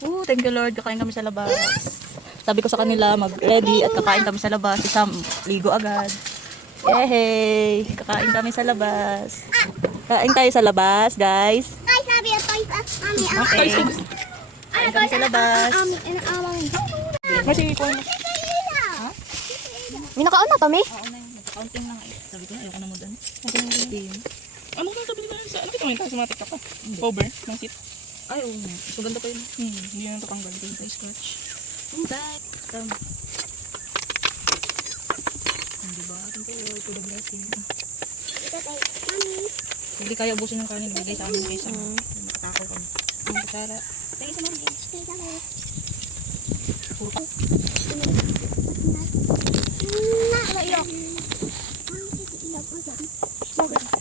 Thank you Lord. Kakain kami sa labas. Sabi ko sa kanila mag-ready at kakain kami sa labas. Si Sam, ligo agad. Yehey! Kakain kami sa labas. Kain tayo sa labas, guys. Guys, sabi yung toys at mami. Okay. Kain kami sa labas. Kasi ko na. May nakaon na, Tommy? Oo na yun. Nagka-counting na nga eh. Sabi ko, ayoko na mo dun. Ano kung sabi nila sa, ano kita mo yung sa mga TikTok ko? Cover ng seat. Ay, oo nga. So, ganda pa yun. Hindi na natapanggal. Ganda yung scratch. Oh, that. Diba? Thank you Lord for the blessing. Hindi kaya ubusin yung kanin. Bigay sa amin kaysa makatakaw kami. Ang kutsara. Thank you sa mami. Puro ko.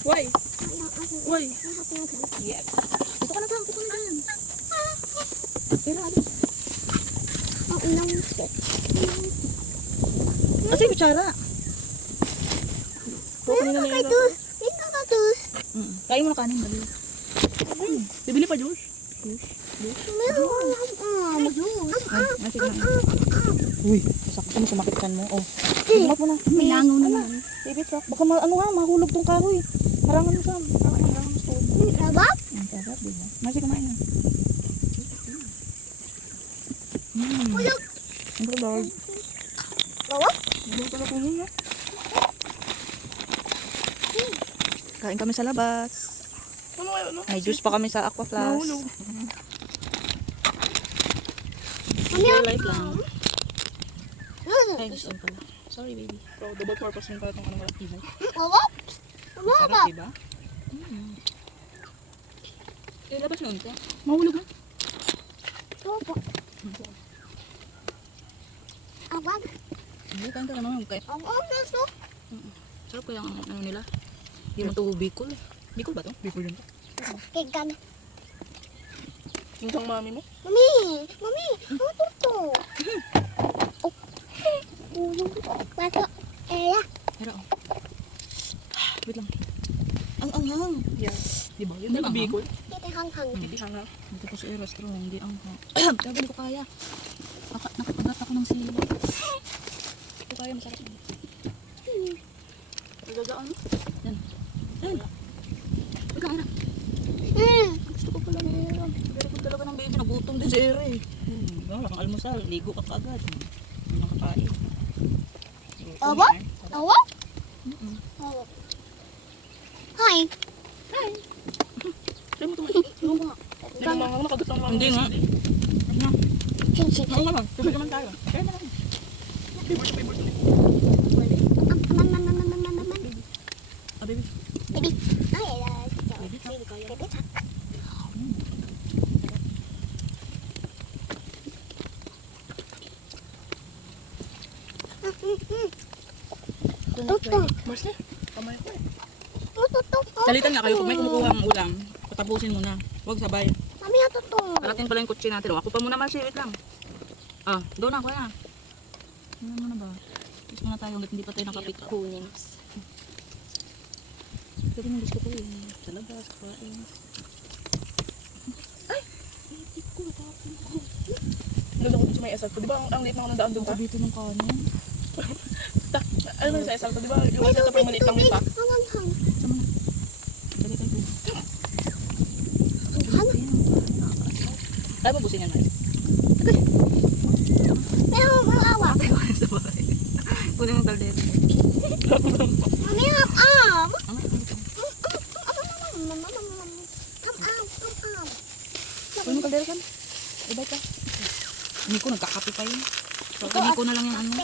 Why? Why? Yes. Ito ka na Sam, ito ka na dyan. Pero ano? Ang unang step. Kasi kutsara. Kanina na yun. Katus! Ito katus! Kain mo na kanin. Dali. Bibili pa, Josh. Meron. Ay, sige na. Uy, sakto mo sumakitkan mo. Oh. Sumak mo na. May langaw naman. Baby truck. Baka mahulog tong kahoy. Harangan mo Sam. Harangan mo sa tuod. Sabap? Ang sarap, diba? Masih kumain na. Hulog. Thank you Lord. Sabap? Hindi pala kunin na. Kain kami sa labas. Ano kayo, no? May juice pa kami sa Aqua Plus. Nahulog. Your life lang. Ay, gusto pala. Sorry, baby. So, double purpose yung pala itong ano malaki. Sabap? Sarap, Sabap? diba? Labas mo ito. Mahulog na. Sabap? Abang? Hindi, kain ka naman. Abang ito? Sarap kaya ang ano nila. Hindi mo ito Bicol. Bicol ba ito? Bicol yun. Kigan. Yung sang mami mo. Mami! Mami! Ano ito? Oh. Bato. Ella. Pero, wait lang. Ang anghang. Yeah. Diba? Yun Hindi ang ba anghang. Bicol? Kita hanghang. Hindi hanga. Dito ko sa restaurant, hindi anghang. Kaya hindi ko kaya. Nakapagat ako ng sili. Hindi ko kaya, masarap. Nagagaan. Yan. Yan. Wait lang, Era. Gusto ko pala meron. Pero kung talaga ng baby, nagutom din si Era eh. Wala kang almusal, ligo ka kaagad. Hindi nang kakain. Aba? Awa? Awa. Hi. Try mo ito. Hindi mo mga nakagat lang mga Hindi nga. Chinchin. Oo naman, tubig naman tayo. Kaya naman. favorite. Ah, baby. Baby. Ay, Baby, kaya. baby. Tuto. Marcia, kamay ko eh. Tuto. Salitan nga kayo, kung may kumukuha ang ulam, patapusin mo na. Huwag sabay. Mami, tuto. Karating pala yung kutsi natin. O, ako pa muna Marcy, wait lang. Ah, doon na, kuya. Ano muna ba? Gusto muna tayo, hanggat hindi pa tayo nakapit. Kunings. Pero yung gusto ko yun. Sa labas, kain. Ay! Itik ko, tapin ko. Ganda ko sa may SL ko. Di ba ang liit na ako nandaan doon pa? Dito ng kanin. Ano ba sa SL ko? Di ba yung SL ko pa yung maliit lang yun pa? Hanghang. Sama na. Dali tayo doon. Tayo mo busin yan, Marcy. Pero maawa. Sa bahay. Kunin mong kaldero. Mami, am. Ano? Kunin mong kaldero kan? Ibay ka. Hindi ko, nagkakape pa yun. So, hindi ko na lang yung ano.